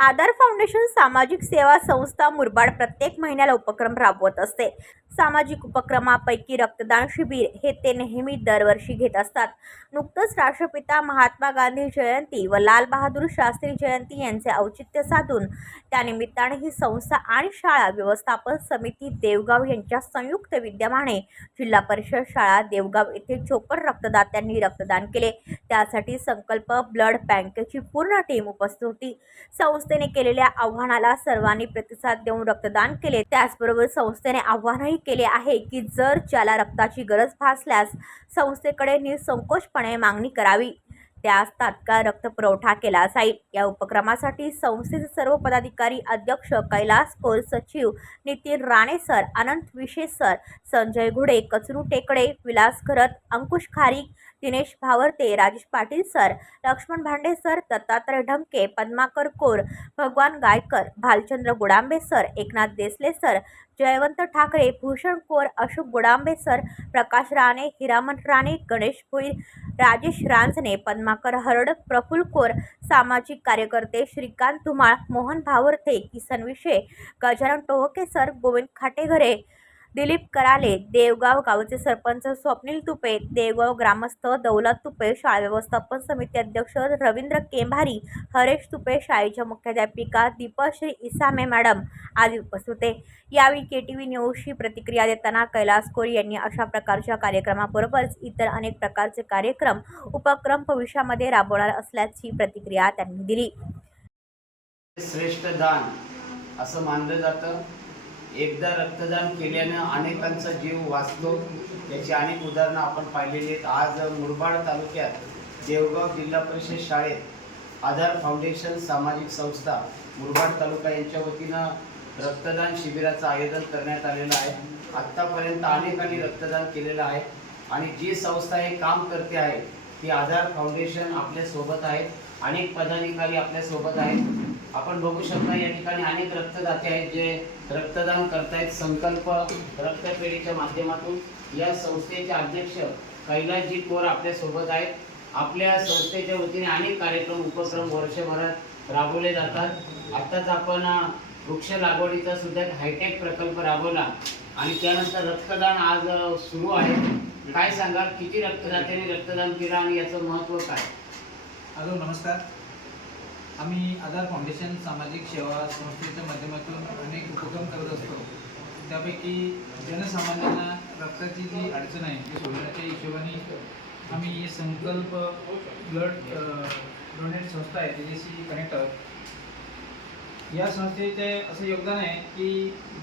आधार foundation सामाजिक सेवा संस्था मुरबाड प्रत्येक महिन्याला उपक्रम राबवत असते. सामाजिक उपक्रमापैकी रक्तदान शिबिर हे ते नेहमी दरवर्षी घेत असतात. नुकतंच राष्ट्रपिता महात्मा गांधी जयंती व लाल बहादूर शास्त्री जयंती यांचे औचित्य साधून त्यानिमित्ताने ही संस्था आणि शाळा व्यवस्थापन समिती देवगाव यांच्या संयुक्त विद्यमाने जिल्हा परिषद शाळा देवगाव येथे चोपन्न रक्तदात्यांनी रक्तदान केले. त्यासाठी संकल्प ब्लड बँकेची पूर्ण टीम उपस्थित होती. संस्थेने केलेल्या आव्हानाला सर्वांनी प्रतिसाद देऊन रक्तदान केले. त्याचबरोबर संस्थेने आव्हानही केले केले आहे की जर ज्याला रक्ताची गरज भासल्यास संस्थेकडे निसंकोचपणे मागणी करावी. त्यास तात्काळ रक्तपुरवठा केला जाईल. या उपक्रमासाठी संस्थेचे सर्व पदाधिकारी अध्यक्ष कैलास कोल सचिव Nitin Rane sir Anant Vishe sir Sanjay Ghude Kachru Tekade Vilas Gharat Ankush Kharik Dinesh Bhavarte Rajesh Patil sir Laxman Bhande sir Dattatray Dhamke Padmakar Kor Bhagwan Gaikar Bhalchandra Gudambe sir Eknath Desale sir Jaywant Thakre Bhushan Kor Ashok Gudambe sir Prakash Rane Hiraman Rane Ganesh Bhoir Rajesh Ranjane Padmakar Harad Praphulla Kor सामाजिक कार्यकर्ते Shrikant Dhumal Mohan Bhavarte Kisan Vishe Gajanan Tohke sir Govind Khateghare Dilip Karale Devgaon गावचे सरपंच स्वप्नील तुपे देवगाव ग्रामस्थ दौलत तुपे शाळा व्यवस्थापन समिती अध्यक्ष रवींद्र केंभारी हरेश तुपे शाळेच्या मुख्याध्यापिका दीपश्री इसामे मॅडम आदी उपस्थित होते. यावेळी के टी व्ही न्यूजशी प्रतिक्रिया देताना कैलास कोरी यांनी अशा प्रकारच्या कार्यक्रमाबरोबरच इतर अनेक प्रकारचे कार्यक्रम उपक्रम भविष्यामध्ये राबवणार असल्याची प्रतिक्रिया त्यांनी दिली. श्रेष्ठ दान असं मानलं जातं. एकदा रक्तदान केल्यानं अनेकांचा जीव वाचतो. याची अनेक उदाहरणं आपण पाहिलेली आहेत. आज मुरबाड तालुक्यात देवगाव जिल्हा परिषद शाळेत आधार फाउंडेशन सामाजिक संस्था मुरबाड तालुका यांच्या वतीनं रक्तदान शिबिराचं आयोजन करण्यात आलेलं आहे. आत्तापर्यंत अनेकांनी रक्तदान केलेलं आहे आणि जी संस्था हे काम करते आहे ती आधार फाउंडेशन आपल्यासोबत आहे. अनेक पदाधिकारी आपल्यासोबत आहेत. आपण बघू शकता या ठिकाणी अनेक रक्तदाते आहेत जे रक्तदान करतायत. संकल्प रक्तपेढीच्या माध्यमातून. या संस्थेचे अध्यक्ष कैलासजी कोर आपल्यासोबत आहेत. आपल्या संस्थेच्या वतीने अनेक कार्यक्रम उपक्रम वर्षभरात राबवले जातात. आत्ताच आपण वृक्ष लागवडीचा सुद्धा एक हायटेक प्रकल्प राबवला आणि त्यानंतर रक्तदान आज सुरू आहे. काय सांगाल? किती रक्तदात्याने रक्तदान केलं आणि याचं महत्त्व काय? हॅलो नमस्कार. आम्ही आधार फाउंडेशन सामाजिक सेवा संस्थेच्या माध्यमातून अनेक उपक्रम करत असतो. त्यापैकी जनसामान्यांना रक्ताची जी अडचण आहे ती सोडवण्याच्या हिशोबाने आम्ही हे संकल्प ब्लड डोनेट संस्था आहे त्याच्याशी कनेक्ट आहोत. या संस्थेचे असं योगदान आहे की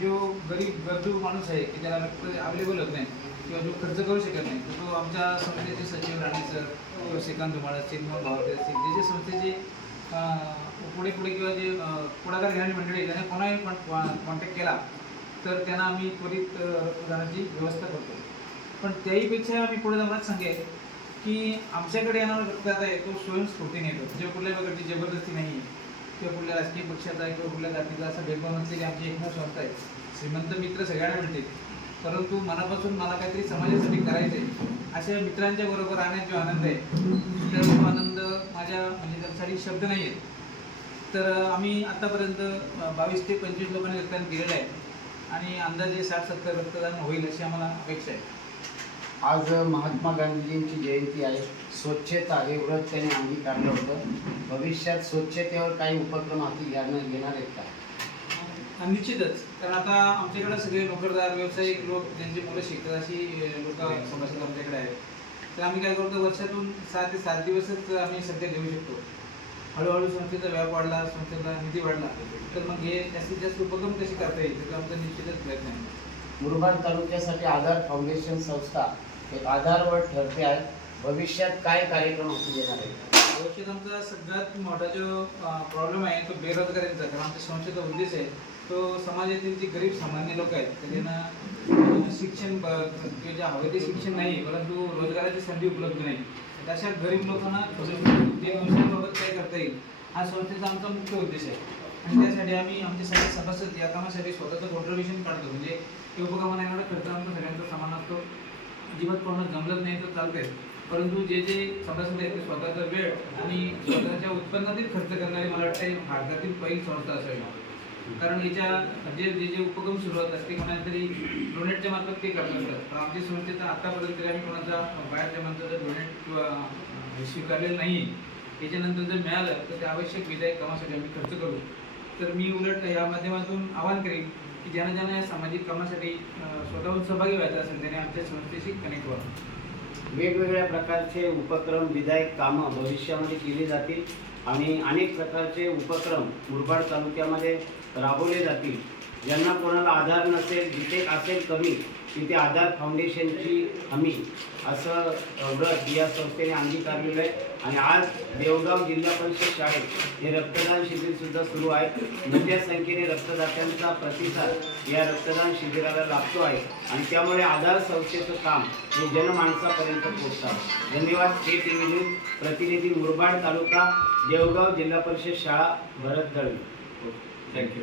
जो गरीब गरजू माणूस आहे की त्याला रक्त अवेलेबल होत नाही किंवा जो खर्च करू शकत नाही तो आमच्या संस्थेचे सचिव राणे सर किंवा श्रीकांत धुमाळ असतील किंवा भावते असतील जे जे संस्थेचे पुढे पुढे किंवा जे पुढाकार घेणारी मंडळी त्याने कोणाही कॉन्टॅक्ट केला तर त्यांना आम्ही त्वरित जाण्याची रक्तदानाची व्यवस्था करतो. पण त्याहीपेक्षा आम्ही पुढे जाऊनच सांगेल की आमच्याकडे येणारा रक्तदाता आहे तो स्वयंस्फूर्तीने येतो. जे कुठल्या प्रकारची जबरदस्ती नाही आहे किंवा कुठल्या राजकीय पक्षाचा आहे किंवा कुठल्या जातीचा असा भेदभाव नसलेली आमची एकमेव संस्था आहे. श्रीमंत मित्र सगळ्यांना मिळते परंतु मनापासून मला काहीतरी समाजासाठी करायचं आहे अशा मित्रांच्या बरोबर राहण्यात जो आनंद आहे तर तो आनंद माझ्या म्हणजे त्यासाठी शब्द नाही आहेत तर आम्ही आत्तापर्यंत बावीस ते पंचवीस लोकांनी रक्तदान केलेलं आहे. आणि अंदाजे साठ सत्तर रक्तदान होईल अशी आम्हाला अपेक्षा आहे. आज महात्मा गांधीजींची जयंती आहे. स्वच्छता हे व्रत त्यांनी अंगीकारलं होतं. भविष्यात स्वच्छतेवर काही उपक्रम हाती घेणार घेणार आहेत का? निश्चितच. कारण आता आमच्याकडे सगळे नोकरदार व्यावसायिक लोक ज्यांची मुलं शिकतात अशी लोक सभासद आमच्याकडे आहेत. तर आम्ही काय करतो वर्षातून सहा ते सात दिवसच आम्ही सध्या देऊ शकतो. हळूहळू संस्थेचा व्याप वाढला संस्थेचा निधी वाढला. तर मग हे जास्तीत जास्त उपक्रम कसे करता येईल त्याचा आमचा निश्चितच प्रयत्न आहे. मुरबाड तालुक्यासाठी आधार फाउंडेशन संस्था एक आधारवर ठरते आहे. भविष्यात काय कार्यक्रम हाती घेणार आहेत? भविष्यात आमचा सगळ्यात मोठा जो प्रॉब्लेम आहे तो बेरोजगारीचा. कारण आमच्या संस्थेचा उद्देश आहे तो समाजातील जे गरीब सामान्य लोक आहेत तर त्यांना शिक्षण ब- किंवा जे हवे ते शिक्षण नाही परंतु रोजगाराची संधी उपलब्ध नाही. तर अशा गरीब लोकांना व्यवसायाबाबत काय करता येईल हा संस्थेचा आमचा मुख्य उद्देश आहे. आणि त्यासाठी आम्ही आमचे सगळे सभासद या कामासाठी स्वतःचं कॉन्ट्रिब्युशन काढतो. म्हणजे ते उपक्रमांना एवढा खर्च आमचा सगळ्यांचा समान असतो. जीवन कोणाला जमलंच नाही तर चालतंय. परंतु जे जे सभासद आहेत ते स्वतःचा वेळ आणि स्वतःच्या उत्पन्नातील खर्च करणारी मला वाटतं भारतातील पहिली संस्था असावी. कारण याच्या जे जे जे उपक्रम सुरू असते ते कोणाला तरी डोनेटच्या मार्फत ते करत असतात पण आमच्या संस्थेचा आतापर्यंत तरी आम्ही कोणाचा बाहेरच्या माणसाचा डोनेट किंवा स्वीकारलेलं नाही याच्यानंतर जर मिळालं तर ते आवश्यक विधायक कामासाठी आम्ही खर्च करू. तर मी उलट या माध्यमातून आवाहन करेन की ज्यांना ज्यांना या सामाजिक कामासाठी स्वतःहून सहभागी व्हायचं असेल त्याने आमच्या संस्थेशी कनेक्ट व्हावं. वेगवेगळ्या प्रकारचे उपक्रम विधायक कामं भविष्यामध्ये केली जातील आणि अनेक प्रकारचे उपक्रम मुरबाड तालुक्यामध्ये राबवले जातील. ज्यांना कोणाला आधार नसेल जिथे असेल कमी तिथे आधार फाउंडेशनची हमी असं व्रत या संस्थेने अंगीकारलेलं आहे. आणि आज देवगाव जिल्हा परिषद शाळेत हे रक्तदान शिबिर सुद्धा सुरू आहे. मोठ्या संख्येने रक्तदात्यांचा प्रतिसाद या रक्तदान शिबिराला लाभतो आहे. आणि त्यामुळे आधार संस्थेचं काम हे जनमाणसापर्यंत पोहोचतात धन्यवाद. K T V news. प्रतिनिधी मुरबाड तालुका देवगाव जिल्हा परिषद शाळा Bharat Dalvi thank you